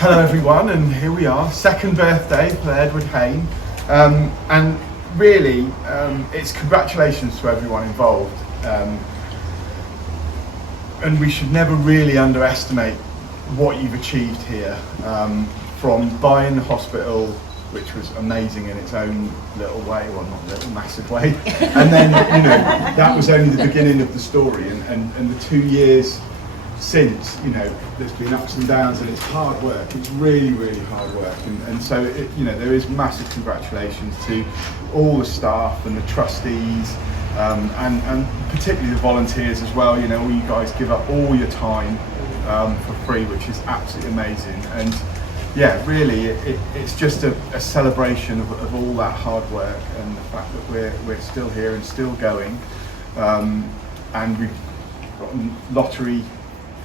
Hello everyone, and here we are, second birthday for Edward Hain, and really it's congratulations to everyone involved, and we should never really underestimate what you've achieved here, from buying the hospital, which was amazing in its own little way, well not little, massive way, and then that was only the beginning of the story, and the 2 years since, there's been ups and downs, and it's hard work. It's really, really hard work, and so there is massive congratulations to all the staff and the trustees, and particularly the volunteers as well. All you guys give up all your time for free, which is absolutely amazing. And yeah, really, it's just a celebration of all that hard work and the fact that we're still here and still going, and we've got a lottery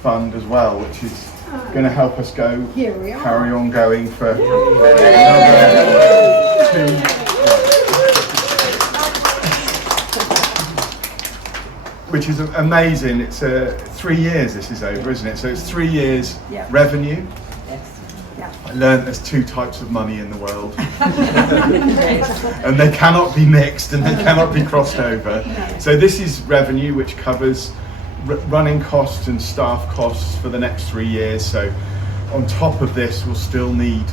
fund as well, which is going to help us carry on going for another 2 which is amazing. It's 3 years this is over, isn't it? So it's 3 years revenue. I learned there's 2 types of money in the world, and they cannot be mixed and they cannot be crossed over. So this is revenue, which covers running costs and staff costs for the next 3 years. So on top of this, we'll still need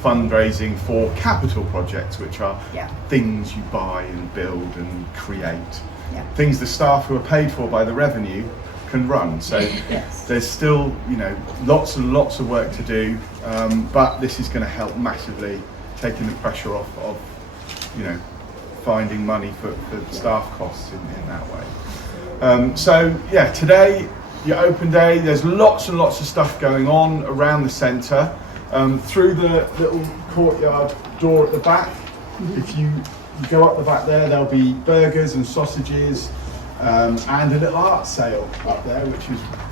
fundraising for capital projects, which are things you buy and build and create, things the staff who are paid for by the revenue can run. So there's still lots and lots of work to do, but this is going to help massively, taking the pressure off of finding money for staff costs in that way. So yeah, today, your open day, there's lots and lots of stuff going on around the centre. Through the little courtyard door at the back, if you go up the back there'll be burgers and sausages, and a little art sale up there,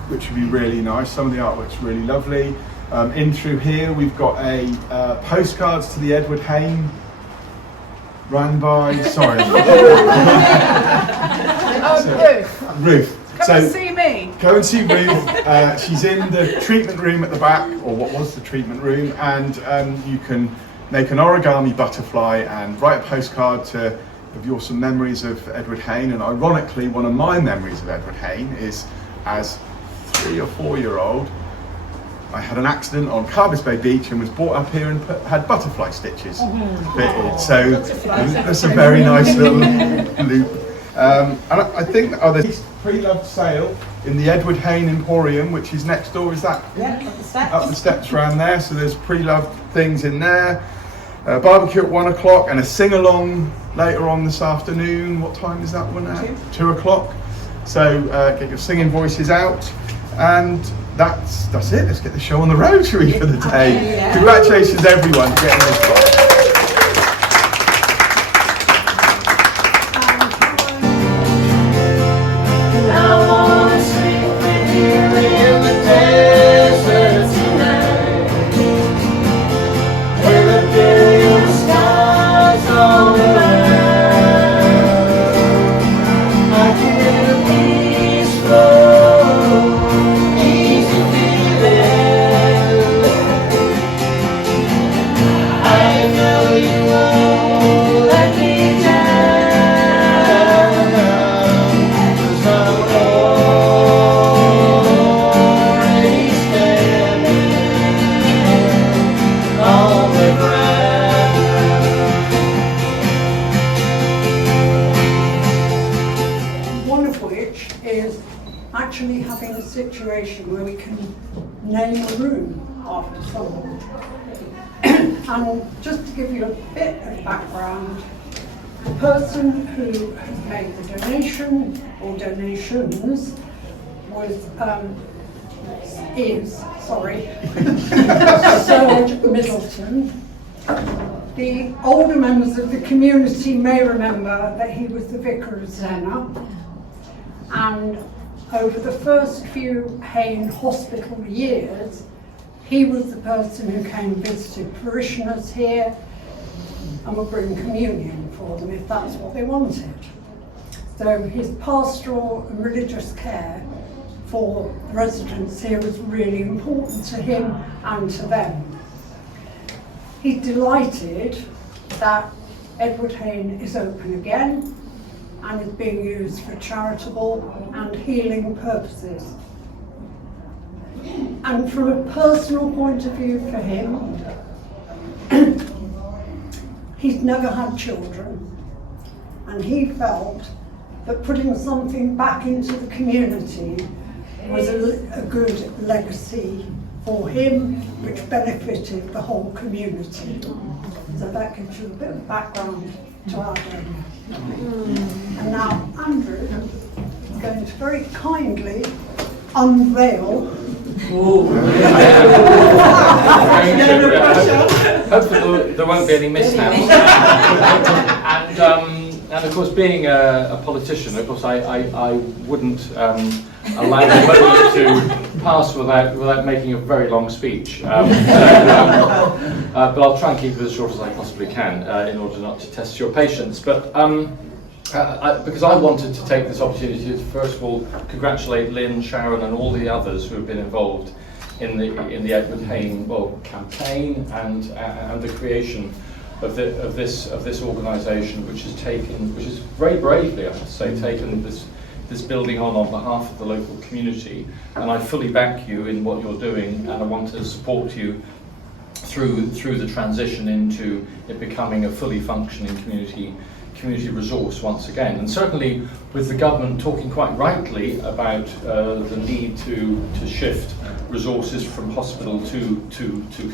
which would be really nice. Some of the artwork's really lovely. In through here, we've got a postcards to the Edward Hain, run by, sorry. Ruth. Come and see me. Go and see Ruth. She's in the treatment room at the back, or what was the treatment room, and you can make an origami butterfly and write a postcard of your some memories of Edward Hain. And ironically, one of my memories of Edward Hain is as 3 or 4 year old, I had an accident on Carbis Bay Beach and was brought up here and had butterfly stitches fitted. So that's a very nice little loop. And I think there's a pre-loved sale in the Edward Hain Emporium, which is next door. Is that? Yeah, up the steps around there. So there's pre-loved things in there. Barbecue at 1 o'clock and a sing-along later on this afternoon. What time is that one at? 2 o'clock. So get your singing voices out, and that's it. Let's get the show on the road, shall we, for the day? Yeah. Congratulations, everyone, for getting this far. Actually having a situation where we can name a room after someone. And just to give you a bit of background, the person who has made the donation or donations is SERGE Middleton. The older members of the community may remember that he was the Vicar of Zennor, and over the first few Hain hospital years, he was the person who came and visited parishioners here and would bring communion for them if that's what they wanted. So his pastoral and religious care for residents here was really important to him and to them. He's delighted that Edward Hain is open again and is being used for charitable and healing purposes. And from a personal point of view for him, he's never had children, and he felt that putting something back into the community was a good legacy for him, which benefited the whole community. So that gives you a bit of background to our day. And now Andrew is going to very kindly unveil. Hopefully there won't be any mishaps. And of course, being a politician, of course, I wouldn't allow the moment to pass without making a very long speech. But I'll try and keep it as short as I possibly can in order not to test your patience. But because I wanted to take this opportunity to first of all congratulate Lynn, Sharon, and all the others who have been involved in the Edward Hain campaign and the creation of this organisation, which has very bravely, I have to say, taken this building on behalf of the local community. And I fully back you in what you're doing, and I want to support you through the transition into it becoming a fully functioning community resource once again. And certainly with the government talking quite rightly about the need to shift resources from hospital to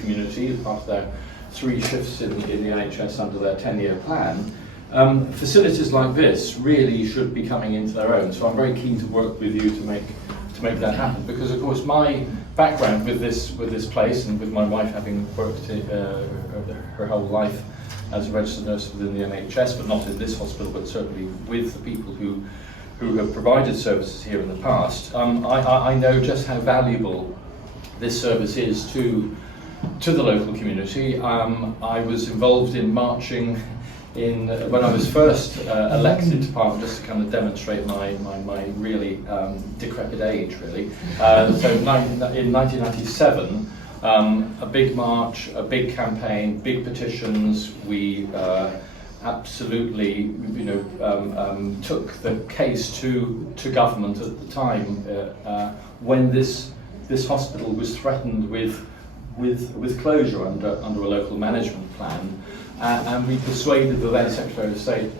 community as part of their 3 shifts in the NHS under their 10-year plan. Facilities like this really should be coming into their own. So I'm very keen to work with you to make that happen, because of course my background with this place, and with my wife having worked her whole life as a registered nurse within the NHS, but not in this hospital, but certainly with the people who have provided services here in the past, I know just how valuable this service is to the local community. I was involved in marching when I was first elected to Parliament, just to kind of demonstrate my really decrepit age, really. So in 1997, a big march, a big campaign, big petitions. We absolutely, took the case to government at the time when this hospital was threatened with closure under a local management plan. And we persuaded the then Secretary of State,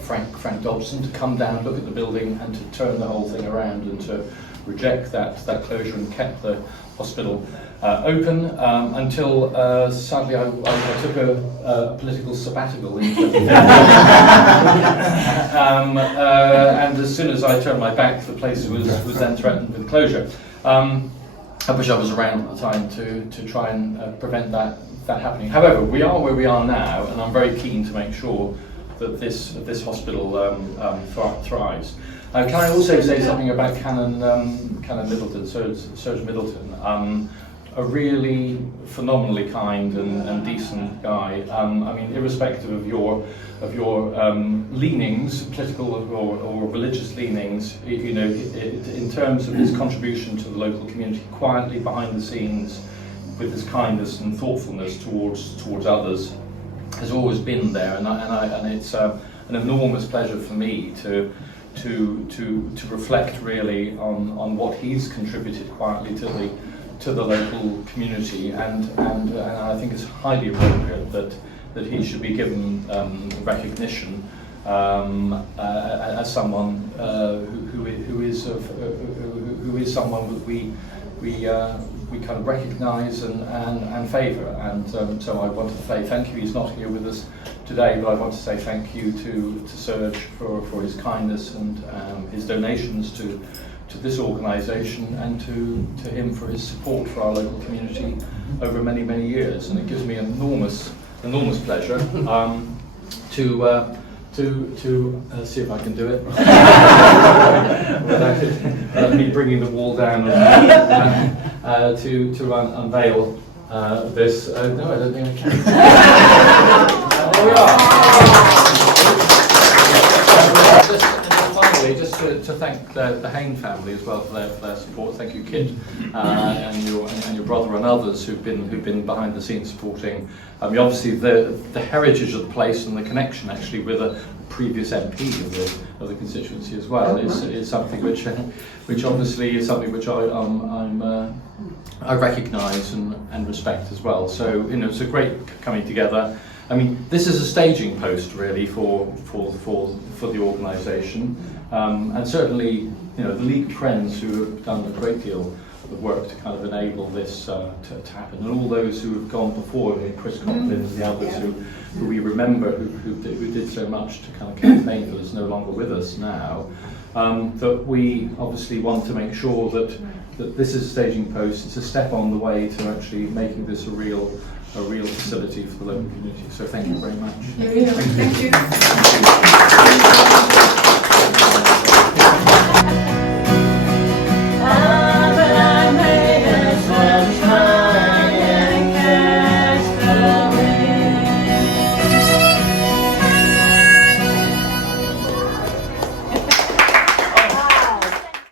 Frank Dobson, to come down, look at the building, and to turn the whole thing around and to reject that closure, and kept the hospital open until sadly I took a political sabbatical in 2015. And as soon as I turned my back, the place was then threatened with closure. I wish I was around at the time to try and prevent that happening. However, we are where we are now, and I'm very keen to make sure that this hospital thrives. Can I also say something about Canon Middleton, SERGE Middleton? A really phenomenally kind and decent guy. I mean, irrespective of your leanings, political or religious leanings, in terms of his contribution to the local community, quietly behind the scenes, with his kindness and thoughtfulness towards others, has always been there, and it's an enormous pleasure for me to reflect really on what he's contributed quietly to the local community, and I think it's highly appropriate that he should be given recognition as someone who is someone that we kind of recognise and favour, and so I want to say thank you. He's not here with us today, but I want to say thank you to Serge for his kindness and his donations to this organisation, and to him for his support for our local community over many years. And it gives me enormous pleasure to see if I can do it without me bringing the wall down, to unveil this. No, I don't think I can. There we are. Just finally, finally, just to thank the Hain family as well for their support. Thank you, Kit, and your brother and others who've been behind the scenes supporting. Obviously, the heritage of the place and the connection actually with a previous MP of the constituency as well is something which obviously is something which I recognise and respect as well. So it's a great coming together. I mean, this is a staging post really for the organisation, and certainly the League of Friends who have done a great deal of work to kind of enable this to happen, and all those who have gone before, Chris Conklin and the others who we remember who did so much to kind of campaign for this, no longer with us now. That we obviously want to make sure that this is a staging post. It's a step on the way to actually making this a real facility for the local community. So thank you very much. Thank you.